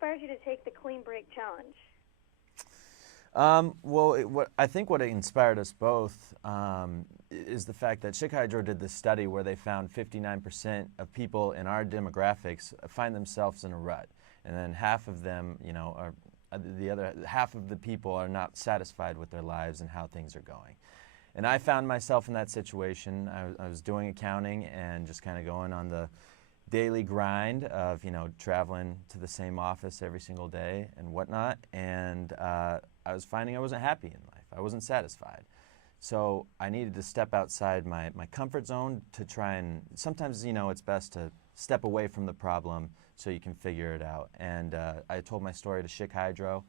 inspired you to take the clean break challenge? I think what inspired us both is the fact that Chick Hydro did this study where they found 59% of people in our demographics find themselves in a rut, and then half of them, are the other half of the people are not satisfied with their lives and how things are going. And I found myself in that situation. I was doing accounting and just kind of going on the daily grind of traveling to the same office every single day and whatnot, and I was finding I wasn't happy in life. I wasn't satisfied. So I needed to step outside my comfort zone to try and, sometimes it's best to step away from the problem so you can figure it out. And I told my story to Chick Hydro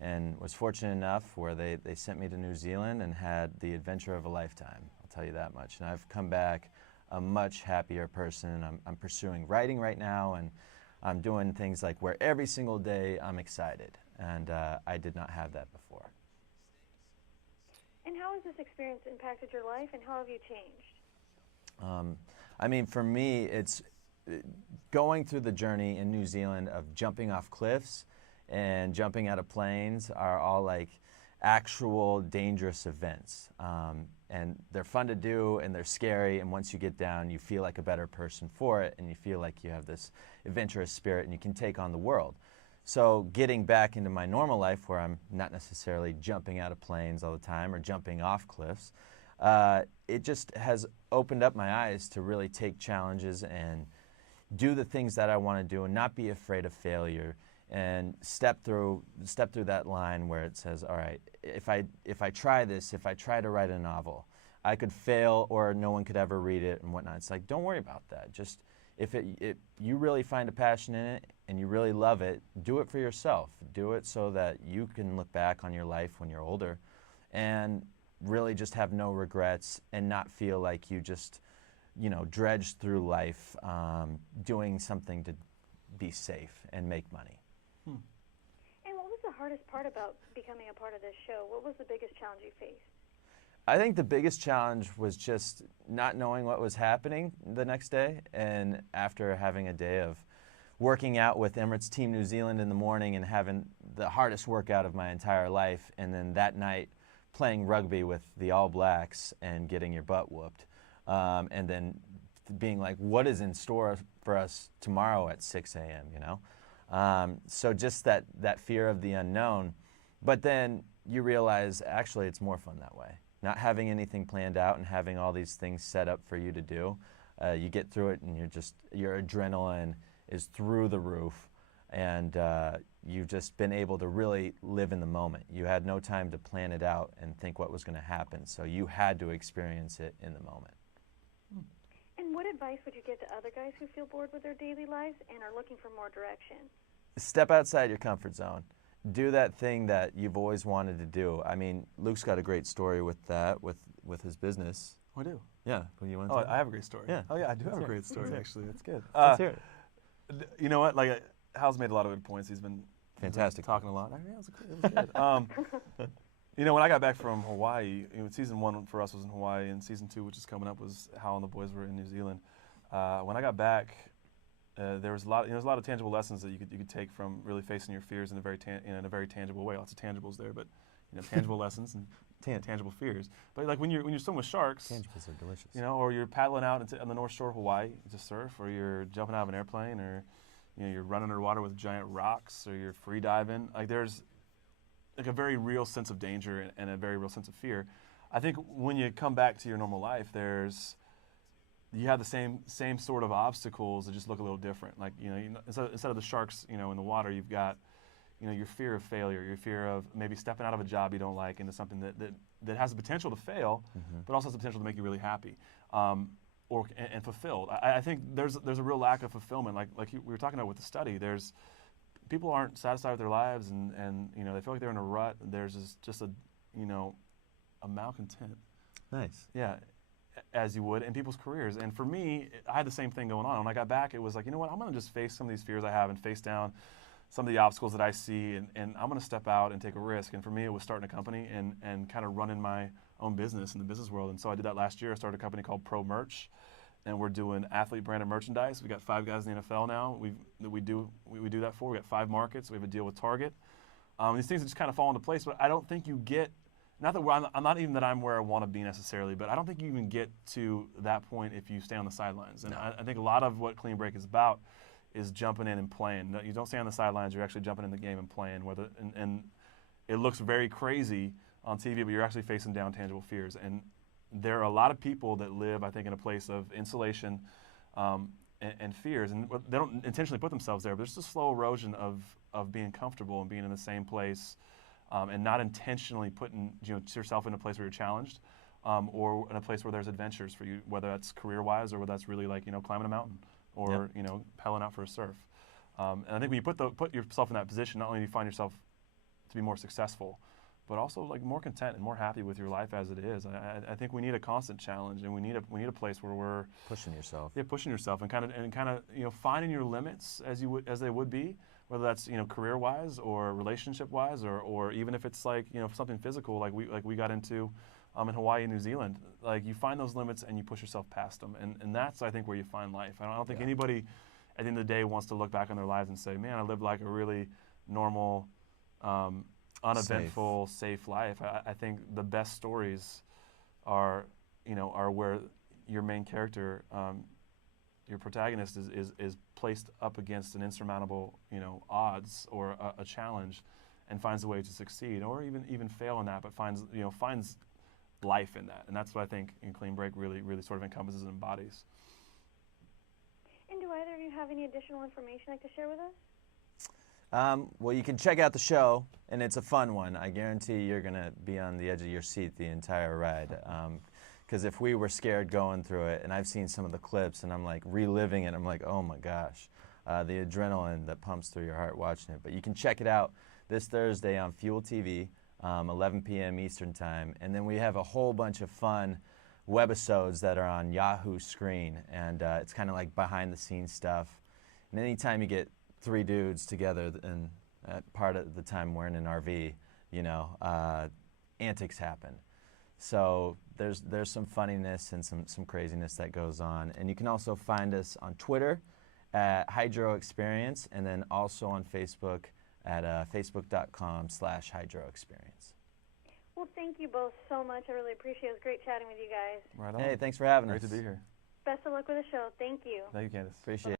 and was fortunate enough where they sent me to New Zealand and had the adventure of a lifetime, I'll tell you that much. And I've come back a much happier person. I'm pursuing writing right now, and I'm doing things like where every single day I'm excited, and I did not have that before. And how has this experience impacted your life, and how have you changed? For me, it's going through the journey in New Zealand of jumping off cliffs and jumping out of planes are all like actual dangerous events. And they're fun to do, and they're scary, and once you get down, you feel like a better person for it, and you feel like you have this adventurous spirit, and you can take on the world. So getting back into my normal life, where I'm not necessarily jumping out of planes all the time or jumping off cliffs, it just has opened up my eyes to really take challenges and do the things that I want to do and not be afraid of failure, and step through that line where it says, all right, if I try this, if I try to write a novel, I could fail or no one could ever read it and whatnot. It's like, don't worry about that. Just if you really find a passion in it and you really love it, do it for yourself. Do it so that you can look back on your life when you're older and really just have no regrets and not feel like you just, dredged through life doing something to be safe and make money. And what was the hardest part about becoming a part of this show? What was the biggest challenge you faced? I think the biggest challenge was just not knowing what was happening the next day, and after having a day of working out with Emirates Team New Zealand in the morning and having the hardest workout of my entire life, and then that night playing rugby with the All Blacks and getting your butt whooped, and then being like, what is in store for us tomorrow at 6 a.m., So just that fear of the unknown, but then you realize actually it's more fun that way. Not having anything planned out and having all these things set up for you to do, you get through it and your adrenaline is through the roof, and you've just been able to really live in the moment. You had no time to plan it out and think what was going to happen, so you had to experience it in the moment. And what advice would you give to other guys who feel bored with their daily lives and are looking for more direction? Step outside your comfort zone. Do that thing that you've always wanted to do. I mean, Luke's got a great story with that, with his business. I do. Yeah. What do you want to Oh, tell? I have a great story. Yeah. Oh, yeah, I do have a great story, actually. That's good. Let's hear it. You know what? Like, Hal's made a lot of good points. He's been Fantastic. talking a lot. It was good. When I got back from Hawaii, season 1 for us was in Hawaii, and season 2, which is coming up, was Hal and the boys were in New Zealand. When I got back, there was a lot of tangible lessons that you could take from really facing your fears in a very tangible way. Lots of tangibles there, but tangible lessons and tangible fears. But like when you're swimming with sharks, tangibles are delicious. Or you're paddling out on the North Shore of Hawaii to surf, or you're jumping out of an airplane, or you're running underwater with giant rocks, or you're free diving. Like there's like a very real sense of danger and a very real sense of fear. I think when you come back to your normal life, you have the same sort of obstacles that just look a little different. Like instead of the sharks, in the water, you've got your fear of failure, your fear of maybe stepping out of a job you don't like into something that has the potential to fail, but also has the potential to make you really happy, and fulfilled. I think there's a real lack of fulfillment. Like we were talking about with the study, people aren't satisfied with their lives, and they feel like they're in a rut. There's just a malcontent. Nice. Yeah. As you would in people's careers. And for me, I had the same thing going on. When I got back, it was like, I'm going to just face some of these fears I have and face down some of the obstacles that I see, and I'm going to step out and take a risk. And for me, it was starting a company and kind of running my own business in the business world. And so I did that last year. I started a company called Pro Merch, and we're doing athlete branded merchandise. We got 5 guys in the NFL now. We do that for. We got 5 markets. We have a deal with Target. These things just kind of fall into place, but I don't think you get. Not that I'm not even that I'm where I want to be necessarily, but I don't think you even get to that point if you stay on the sidelines. And I think a lot of what Clean Break is about is jumping in and playing. You don't stay on the sidelines; you're actually jumping in the game and playing. And it looks very crazy on TV, but you're actually facing down tangible fears. And there are a lot of people that live, I think, in a place of insulation and fears, and they don't intentionally put themselves there. But there's a slow erosion of being comfortable and being in the same place. And not intentionally putting yourself in a place where you're challenged, or in a place where there's adventures for you, whether that's career-wise or whether that's really like climbing a mountain or pedaling out for a surf. And I think when you put yourself in that position, not only do you find yourself to be more successful, but also like more content and more happy with your life as it is. I think we need a constant challenge, and we need a place where we're pushing yourself. Yeah, pushing yourself and kind of finding your limits as they would be. Whether that's career-wise or relationship-wise, or even if it's like something physical, like we got into in Hawaii and New Zealand, like you find those limits and you push yourself past them, and that's I think where you find life. I don't think anybody at the end of the day wants to look back on their lives and say, man, I lived like a really normal, uneventful, safe life. I think the best stories are where your main character, your protagonist is placed up against an insurmountable odds or a challenge, and finds a way to succeed, or even fail in that, but finds life in that. And that's what I think in Clean Break really sort of encompasses and embodies. And do either of you have any additional information you'd like to share with us? Well, you can check out the show, and it's a fun one. I guarantee you're going to be on the edge of your seat the entire ride. Because if we were scared going through it, and I've seen some of the clips, and I'm like reliving it, I'm like, oh my gosh, the adrenaline that pumps through your heart watching it. But you can check it out this Thursday on Fuel TV, 11 p.m. Eastern Time. And then we have a whole bunch of fun webisodes that are on Yahoo Screen, and it's kind of like behind-the-scenes stuff. And anytime you get 3 dudes together, and part of the time we're in an RV, antics happen. So there's some funniness and some craziness that goes on. And you can also find us on Twitter at Hydro Experience, and then also on Facebook at facebook.com/Hydro Experience. Well, thank you both so much. I really appreciate it. It was great chatting with you guys. Right on. Hey, thanks for having us. Great to be here. Best of luck with the show. Thank you. Thank you, Candace. Appreciate it.